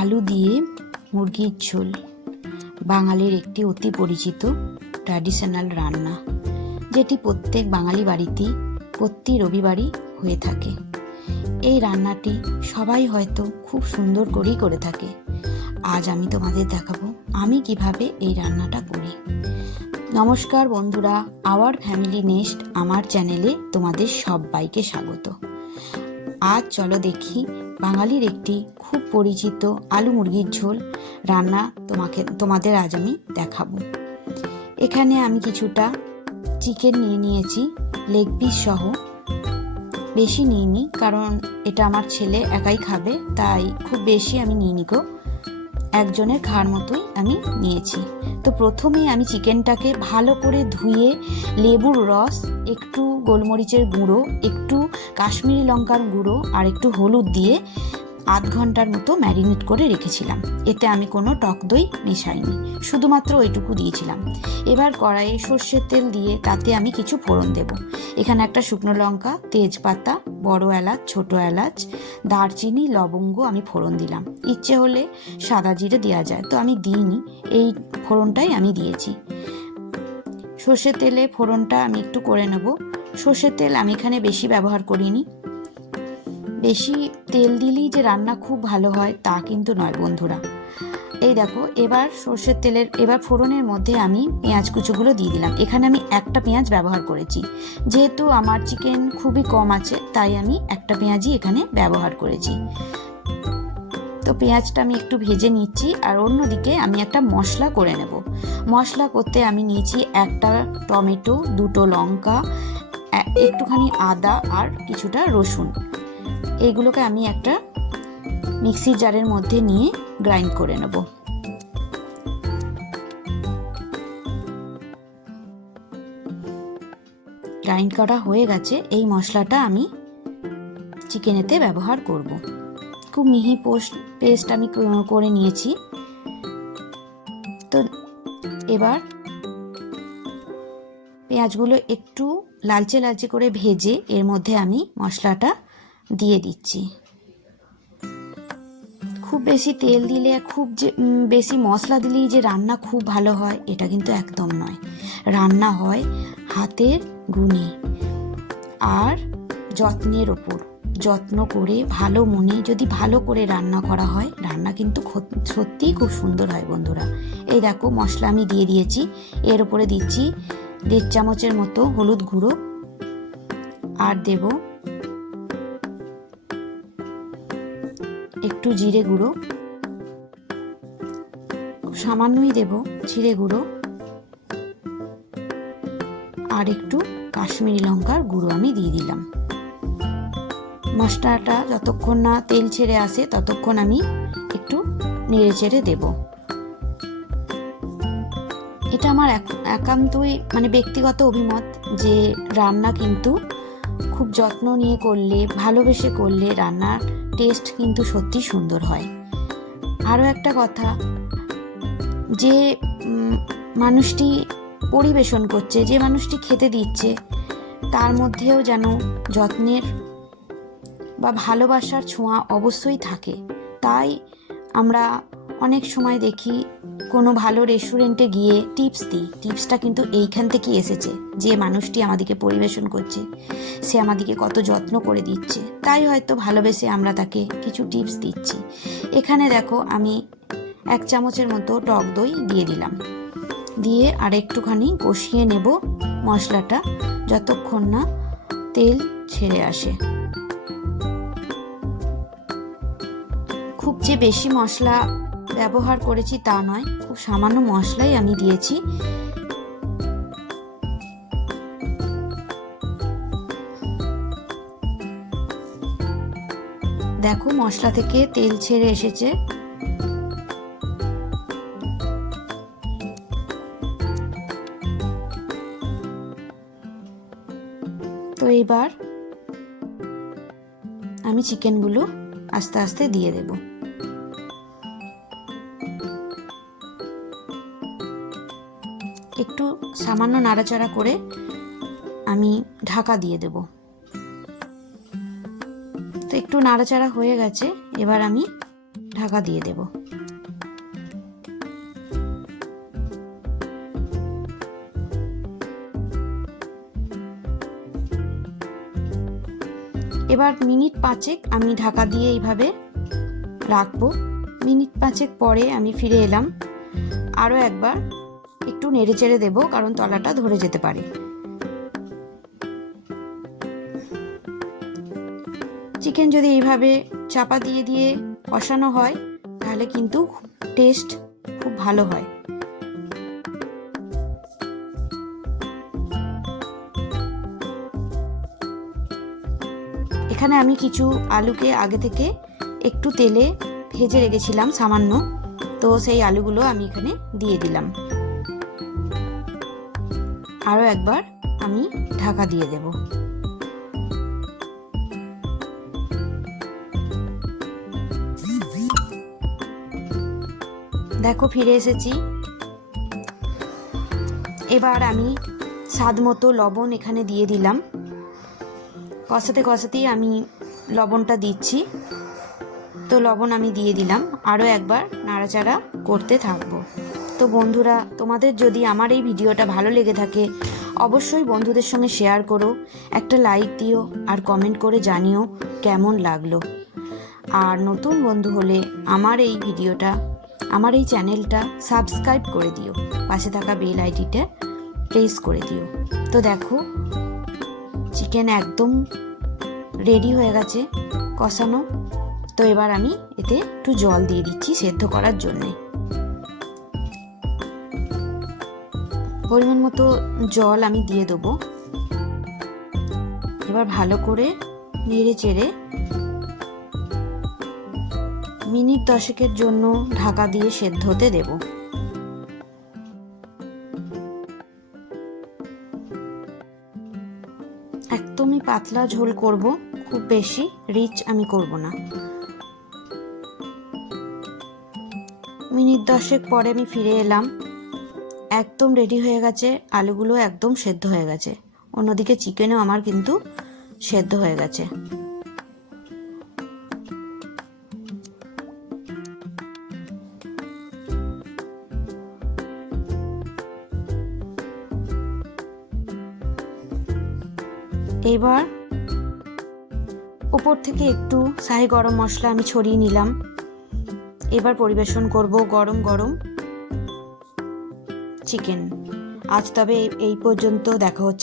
আলু দিয়ে মুরগির ঝোল বাঙালির একটি অতি পরিচিত ট্র্যাডিশনাল রান্না, যেটি প্রত্যেক বাঙালি বাড়িতেই প্রতি রবিবারই হয়ে থাকে। এই রান্নাটি সবাই হয়তো খুব সুন্দর করেই করে থাকে। আজ আমি তোমাদের দেখাবো আমি কিভাবে এই রান্নাটা করি। নমস্কার বন্ধুরা, আওয়ার ফ্যামিলি নেস্ট আমার চ্যানেলে তোমাদের সবাইকে স্বাগত। আজ চলো দেখি বাঙালির একটি খুব পরিচিত আলু মুরগির ঝোল রান্না তোমাদের আজ আমি দেখাবো। এখানে আমি কিছুটা চিকেন নিয়েছি, লেগ পিস সহ। বেশি নিইনি, কারণ এটা আমার ছেলে একাই খাবে, তাই খুব বেশি আমি নিইনি গো। একজনের খাওয়ার মতোই আমি নিয়েছি। তো প্রথমেই আমি চিকেনটাকে ভালো করে ধুয়ে লেবুর রস, একটু গোলমরিচের গুঁড়ো, একটু কাশ্মীরি লঙ্কার গুঁড়ো আর একটু হলুদ দিয়ে আধ ঘন্টার মতো ম্যারিনেট করে রেখেছিলাম। এতে আমি কোনো টক দই মেশাইনি, শুধুমাত্র ওইটুকু দিয়েছিলাম। এবার কড়াইয়ে সর্ষের তেল দিয়ে তাতে আমি কিছু ফোড়ন দেব। এখানে একটা শুকনো লঙ্কা, তেজপাতা, বড় এলাচ, ছোট এলাচ, দারচিনি, লবঙ্গ আমি ফোড়ন দিলাম। ইচ্ছে হলে সাদা জিরে দেওয়া যায়, তো আমি দিইনি, এই ফোড়নটাই আমি দিয়েছি। সর্ষের তেলে ফোড়নটা আমি একটু করে নেব। সর্ষের তেল আমি এখানে বেশি ব্যবহার করিনি। বেশি তেল দিলেই যে রান্না খুব ভালো হয় তা কিন্তু নয় বন্ধুরা। এই দেখো, এবার সর্ষের তেলের ফোড়নের মধ্যে আমি পেঁয়াজ কুচোগুলো দিয়ে দিলাম। এখানে আমি একটা পেঁয়াজ ব্যবহার করেছি, যেহেতু আমার চিকেন খুবই কম আছে তাই আমি একটা পেঁয়াজই এখানে ব্যবহার করেছি। তো পেঁয়াজটা আমি একটু ভেজে নিচ্ছি, আর অন্যদিকে আমি একটা মশলা করে নেব। মশলা করতে আমি নিয়েছি একটা টমেটো, দুটো লঙ্কা, একটুখানি আদা আর কিছুটা রসুন। এইগুলোকে আমি একটা মিক্সির জারের মধ্যে নিয়ে গ্রাইন্ড করে নেব। গ্রাইন্ড করা হয়ে গেছে। এই মশলাটা আমি চিকেনেতে ব্যবহার করব। খুব মিহি পেস্ট আমি করে নিয়েছি। তো এবার পেঁয়াজগুলো একটু লালচে লালচে করে ভেজে এর মধ্যে আমি মশলাটা দিয়ে দিচ্ছি। খুব বেশি তেল দিলে, খুব যে বেশি মশলা দিলেই যে রান্না খুব ভালো হয় এটা কিন্তু একদম নয়। রান্না হয় হাতের গুণে আর যত্নের ওপর। যত্ন করে ভালো মনে যদি ভালো করে রান্না করা হয়, রান্না কিন্তু সত্যিই খুব সুন্দর হয় বন্ধুরা। এই দেখো, মশলা আমি দিয়ে দিয়েছি। এর উপরে দিচ্ছি 1.5 চামচের মতো হলুদ গুঁড়ো, আর দেব একটু জিরে গুঁড়ো, সামান্যই দেব জিরে গুঁড়ো, আর একটু কাশ্মীরি লঙ্কার গুঁড়ো আমি দিয়ে দিলাম। মশলাটা যতক্ষণ না তেল ছেড়ে আসে ততক্ষণ আমি একটু নেড়ে চেড়ে দেব। এটা আমার একান্তই ব্যক্তিগত অভিমত যে রান্না কিন্তু খুব যত্ন নিয়ে করলে, ভালোবেসে করলে রান্নার টেস্ট কিন্তু সত্যি সুন্দর হয়। আরও একটা কথা, যে মানুষটি পরিবেশন করছে, যে মানুষটি খেতে দিচ্ছে, তার মধ্যেও যেন যত্নের বা ভালোবাসার ছোঁয়া অবশ্যই থাকে। তাই আমরা অনেক সময় দেখি কোনো ভালো রেস্টুরেন্টে গিয়ে টিপস দিই। টিপসটা কিন্তু এইখান থেকে এসেছে, যে মানুষটি আমাদেরকে পরিবেশন করছে সে আমাদেরকে কত যত্ন করে দিচ্ছে, তাই হয়তো ভালোবেসে আমরা তাকে কিছু টিপস দিচ্ছি। এখানে দেখো, আমি 1 চামচের মতো টক দই দিয়ে দিলাম। দিয়ে আর একটুখানি কষিয়ে নেব মশলাটা, যতক্ষণ না তেল ছেড়ে আসে। খুব যে বেশি মশলা ব্যবহার করেছি তা নয়, খুব সামান্য মশলাই আমি দিয়েছি। দেখো, মশলা থেকে তেল ছেড়ে এসেছে। তো এবার আমি চিকেনগুলো আস্তে আস্তে দিয়ে দেব। একটু সামান্য নাড়াচাড়া করে আমি ঢাকা দিয়ে দেব। তো একটু নাড়াচাড়া হয়ে গেছে, এবার আমি ঢাকা দিয়ে দেব। এবার মিনিট 5 আমি ঢাকা দিয়ে এইভাবে রাখবো। মিনিট 5 পরে আমি ফিরে এলাম। আরও একবার একটু নেড়ে চেড়ে দেবো, কারণ তলাটা ধরে যেতে পারে। চিকেন যদি এইভাবে চাপা দিয়ে দিয়ে কষানো হয় তাহলে কিন্তু টেস্ট খুব ভালো হয়। এখানে আমি কিছু আলুকে আগে থেকে একটু তেলে ভেজে রেখেছিলাম সামান্য, তো সেই আলুগুলো আমি এখানে দিয়ে দিলাম। আরও একবার আমি ঢাকা দিয়ে দেব। দেখো ফিরে এসেছি। এবার আমি স্বাদ মতো লবণ এখানে দিয়ে দিলাম। কষাতে কষাতেই আমি লবণটা দিচ্ছি, তো লবণ আমি দিয়ে দিলাম। আরও একবার নাড়াচাড়া করতে থাকবো। তো বন্ধুরা, তোমাদের যদি আমার এই ভিডিওটা ভালো লেগে থাকে অবশ্যই বন্ধুদের সঙ্গে শেয়ার করো, একটা লাইক দিও আর কমেন্ট করে জানিও কেমন লাগলো। আর নতুন বন্ধু হলে আমার এই ভিডিওটা, আমার এই চ্যানেলটা সাবস্ক্রাইব করে দিও, পাশে থাকা বেল আইডিটা প্রেস করে দিও। তো দেখো চিকেন একদম রেডি হয়ে গেছে কষানো। তো এবার আমি এতে একটু জল দিয়ে দিচ্ছি সেদ্ধ করার জন্যে। পরিমাণ মতো জল আমি দিয়ে দেবো। এবার ভালো করে নেড়ে চেড়ে মিনিট 10 জন্য ঢাকা দিয়ে সেদ্ধ হতে দেব। একদমই পাতলা ঝোল করব, খুব বেশি রিচ আমি করব না। মিনিট 10 পরে আমি ফিরে এলাম। একদম রেডি হয়ে গেছে, আলুগুলো একদম সেদ্ধ হয়ে গেছে। অন্যদিকে চিকেনও আমার কিন্তু সেদ্ধ হয়ে গেছে। এবার উপর থেকে একটু শাহি গরম মশলা আমি ছড়িয়ে নিলাম। এবার পরিবেশন করব গরম গরম চিকেন। আজ তবে এই পর্যন্ত, দেখা হচ্ছে